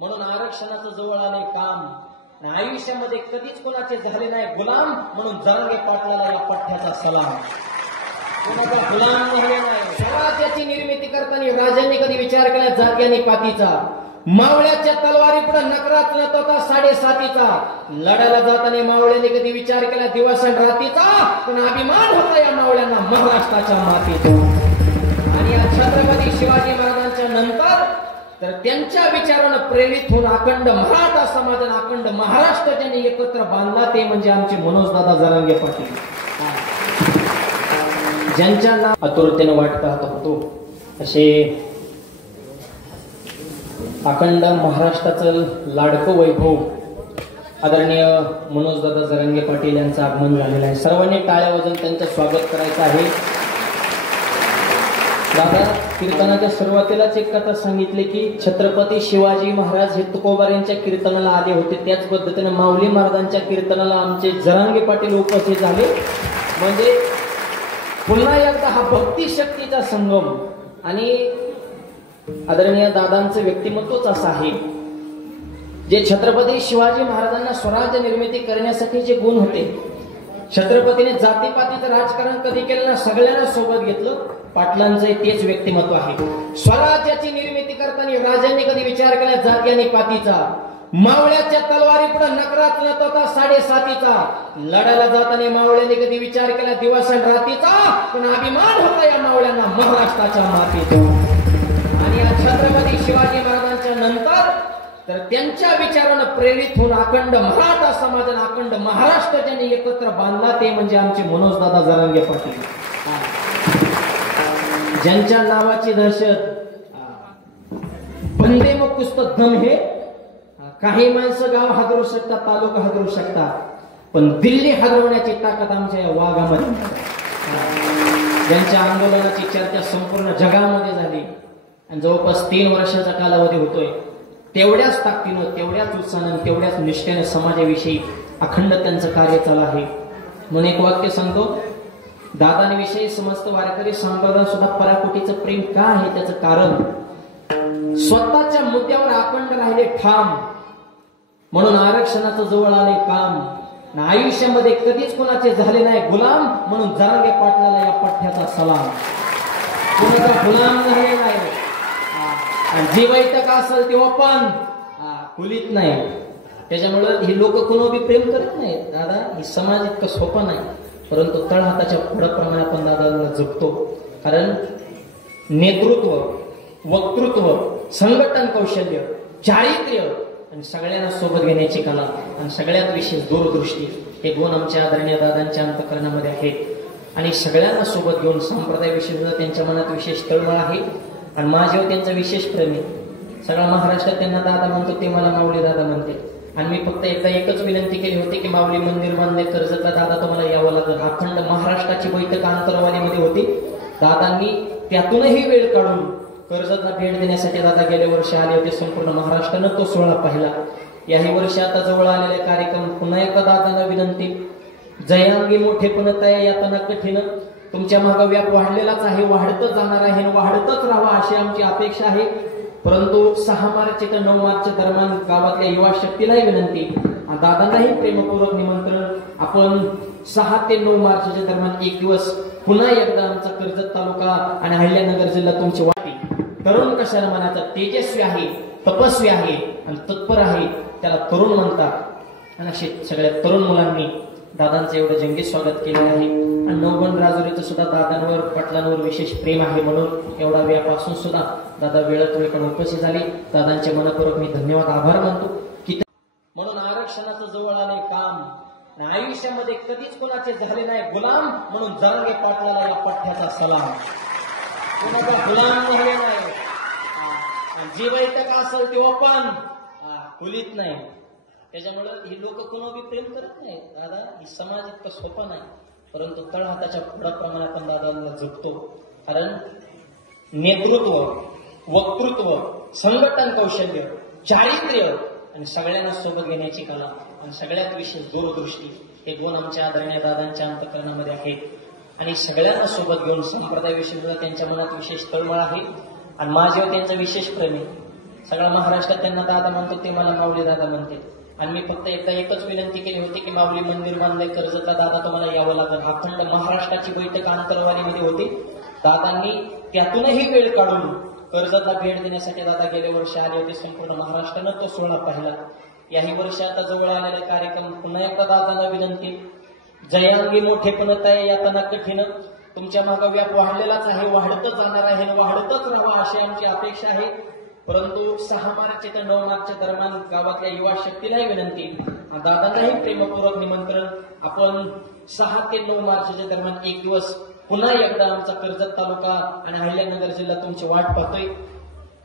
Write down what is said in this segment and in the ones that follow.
म्हणून आरक्षणाचं जवळ आले काम. आयुष्यामध्ये कधीच कोणाचे झाले नाही गुलाम, म्हणून जरांगे पाटलाला या पठ्याचा सलाम. कोणाचा गुलाम नाही. स्वराज्याची निर्मिती करताना राजांनी कधी विचार केला जाती आणि पातीचा? मावळ्याच्या तलवारी पुढे नकरात नत होता 7.5चा. लढायला जाताना मावळ्याने कधी विचार केला दिवस आणि रातीचा? पण अभिमान होता या मावळ्यांना महाराष्ट्राच्या मातीचा. आणि या छत्रपती शिवाजी महाराजांच्या नंतर तर त्यांच्या विचारानं प्रेरित होऊन अखंड मराठा समाजाने अखंड महाराष्ट्र ज्यांनी एकत्र बांधला ते म्हणजे आमचे मनोजदादा जरांगे पाटील, ज्यांच्या नाव आतुरतेने वाट पाहत होतो. असे अखंड महाराष्ट्राचं लाडकं वैभव आदरणीय मनोजदादा जरांगे पाटील यांचं आगमन झालेलं आहे. सर्वांनी टाळ्या वाजवून त्यांचं स्वागत करायचं आहे. दादा कीर्तनाच्या सुरुवातीलाच एक कथा सांगितली की छत्रपती शिवाजी महाराज हे तुकोबार यांच्या कीर्तनाला आले होते. त्याच पद्धतीने माऊली महाराजांच्या कीर्तनाला आमचे जरांगे पाटील उपस्थित झाले. म्हणजे पुन्हा एकदा हा भक्ती शक्तीचा संगम. आणि आदरणीय दादांचं व्यक्तिमत्वच असं आहे जे छत्रपती शिवाजी महाराजांना स्वराज्य निर्मिती करण्यासाठी जे गुण होते. छत्रपतीने जातीपातीचं राजकारण कधी केलं ना, सगळ्यांना सोबत घेतलं. पाटलांचं तेच व्यक्तिमत्व आहे. स्वराज्याची निर्मिती करताना राजांनी कधी विचार केला जाती आणि पातीचा? मावळ्याच्या तलवारी पुढे नकरात नत होता 7.5चा. लढायला जाताना मावळ्याने कधी विचार केला दिवस आणि रातीचा? पण अभिमान होता या मावळ्यांना महाराष्ट्राच्या मातीचा. आणि या छत्रपती शिवाजी महाराजांच्या नंतर तर त्यांच्या विचारानं प्रेरित होऊन अखंड मराठा समाजाने अखंड महाराष्ट्र ज्यांनी एकत्र बांधला ते म्हणजे आमचे मनोजदादा जरांगे पाटील, ज्यांच्या नावाची दहशत बंदे मग पुस्तक दम हे. काही माणसं गाव हादरू शकतात, तालुका हादरू शकतात, पण दिल्ली हादरवण्याची ताकद आमच्या या वाघामध्ये. ज्यांच्या आंदोलनाची चर्चा संपूर्ण जगामध्ये झाली आणि जवळपास 3 वर्षाचा कालावधी होतोय. तेवढ्याच ताकदीनं, तेवढ्याच उत्साहानं, तेवढ्याच निष्ठेने समाजाविषयी अखंड त्यांचं कार्य चालू आहे. म्हणून एक वाक्य सांगतो, दादांविषयी समस्त वारकरी संप्रदाय सुद्धा पराकोटीचं प्रेम का आहे त्याचं कारण स्वतःच्या मुद्द्यावर अखंड राहिले ठाम. म्हणून आरक्षणाचं जवळ आले काम. आयुष्यामध्ये कधीच कोणाचे झाले नाही गुलाम, म्हणून जरांगे पाटलाला या पठ्याचा सलाम. कोणाचा गुलाम नाही. जी वैतक असेल तेव्हा पण खुलीत नाही. त्याच्यामुळे ही लोक कोणी प्रेम करत नाही. दादा ही समाज इतकं सोपं नाही, परंतु तळहाताच्या फळाप्रमाणे आपण दादाला जगतो. कारण नेतृत्व, वक्तृत्व, संघटन कौशल्य, चारित्र्य आणि सगळ्यांना सोबत घेण्याची कला आणि सगळ्यात विशेष दूरदृष्टी हे गुण आमच्या आदरणीय दादांच्या अंतःकरणामध्ये आहेत. आणि सगळ्यांना सोबत घेऊन संप्रदायाविषयी सुद्धा त्यांच्या मनात विशेष तळमळ आहे. आणि माझ्यावर त्यांचं विशेष प्रेम आहे. सगळा महाराष्ट्रात त्यांना दादा म्हणतो, ते मला माऊली दादा म्हणते. आणि मी फक्त एकच विनंती केली होती की माऊली मंदिर बांधले कर्जतला दादा तुम्हाला यावं लागेल. अखंड महाराष्ट्राची बैठक आंतरवालीमध्ये होती. दादांनी त्यातूनही वेळ काढून कर्जतला भेट देण्यासाठी दादा गेल्या वर्षी आले होते. संपूर्ण महाराष्ट्रानं तो सोहळा पाहिला. याही वर्षी आता जवळ आलेले कार्यक्रम पुन्हा एकदा दादांना विनंती, जयांगी मोठेपण तया यातना कठीण. तुमच्या मागे व्याप वाढलेलाच आहे, वाढतच जाणार आहे, वाढतच राहावा अशी आमची अपेक्षा आहे. परंतु 6 मार्च ते 9 मार्च दरम्यान गावातल्या युवा शक्तीलाही विनंती, दादांनाही प्रेमपूर्वक निमंत्रण. आपण 6 ते 9 मार्चच्या दरम्यान एक दिवस पुन्हा एकदा आमचा कर्जत तालुका आणि अहिल्यानगर जिल्हा तुमची वाटी तरुण कशाला म्हणायचा, तेजस्वी आहे, तपस्वी आहे आणि तत्पर आहे, त्याला तरुण म्हणतात. आणि असे सगळ्या तरुण मुलांनी दादांचं एवढं जंगी स्वागत केलेलं आहे. आणि नवबन राजुरीचं सुद्धा दादांवर पाटलांवर विशेष प्रेम आहे. म्हणून एवढा वेळापासून सुद्धा दादा वेळात वेळेकडे उपस्थित झाले. दादांचे मनपूर्वक मी धन्यवाद आभार मानतो. की म्हणून आरक्षणाचं जवळ आले काम. आयुष्यामध्ये कधीच कोणाचे झाले नाही गुलाम, म्हणून जरांगे पाटलाला या पठ्याचा सलाम. कोणाचा गुलाम नाही. जी वैतक असेल तेव्हा पण खुलीत नाही. त्याच्यामुळे ही लोक कोणी प्रेम करत नाही. दादा ही समाज इतकं सोपं नाही, परंतु तळहाताच्या फळाप्रमाणे आपण दादांना जगतो. कारण नेतृत्व, वक्तृत्व, संघटन कौशल्य, चारित्र्य आणि सगळ्यांना सोबत घेण्याची कला आणि सगळ्यात विशेष दूरदृष्टी हे गुण आमच्या आदरणीय दादांच्या अंतःकरणामध्ये आहेत. आणि सगळ्यांना सोबत घेऊन संप्रदायाविषयी सुद्धा त्यांच्या मनात विशेष तळमळ आहे. आणि माझ्यावर त्यांचं विशेष प्रेम आहे. सगळा महाराष्ट्र त्यांना दादा म्हणतो, ते मला माऊली दादा म्हणते. आणि मी फक्त एकच विनंती केली होती की माऊली मंदिर बांधले कर्जतला दादा, तुम्हाला यावं लागेल. अखंड महाराष्ट्राची बैठक आंतरवालीमध्ये होती. दादांनी त्यातूनही वेळ काढून कर्जतला भेट देण्यासाठी दादा गेल्या वर्षी आले होते. संपूर्ण महाराष्ट्रानं तो सोहळा पाहिला. याही वर्षी आता जवळ आलेला कार्यक्रम, पुन्हा एकदा दादांना विनंती, जयांगी मोठेपणताय यातना कठीण, तुमच्या मागे व्याप वाढलेलाच आहे, वाढतच जाणार आहे, वाढतच राहावा अशी आमची अपेक्षा आहे. परंतु 6 मार्च ते 9 मार्चच्या दरम्यान गावातल्या युवा शक्तीलाही विनंती, दादांनाही प्रेमपूर्वक निमंत्रण, आपण 6 ते 9 मार्चच्या दरम्यान एक दिवस पुन्हा एकदा आमचा कर्जत तालुका आणि अहिल्यानगर जिल्हा तुमची वाट पाहतोय.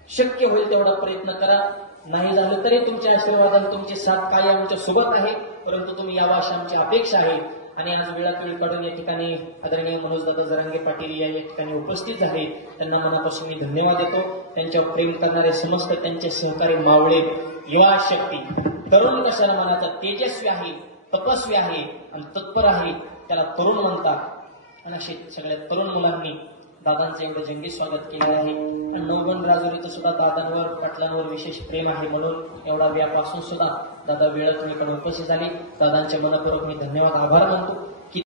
शक्य होईल तेवढा प्रयत्न करा. नाही झालं तरी तुमच्या आशीर्वादाने तुमची साथ काय आमच्या सोबत आहे, परंतु तुम्ही यावा अशी आमची अपेक्षा आहे. आणि आज वेळात वेळ काढून या ठिकाणी आदरणीय मनोजदादा जरांगे पाटील या ठिकाणी उपस्थित झाले. त्यांना मनापासून मी धन्यवाद देतो. त्यांच्यावर प्रेम करणारे समस्त त्यांचे सहकारी मावळे, युवा शक्ती, तरुण कशाला मनाचा तेजस्वी आहे, तपस्वी आहे आणि तत्पर आहे, त्याला तरुण म्हणतात. आणि असे सगळ्या तरुण मुलांनी दादांचं एवढं जंगी स्वागत केलेलं आहे. आणि नवगण राजुरीचं सुद्धा दादांवर पाटलांवर विशेष प्रेम आहे, म्हणून एवढा व्याप असून सुद्धा दादा वेळात मी उपस्थित झाले. दादांच्या मनपूर्वक मी धन्यवाद आभार मानतो.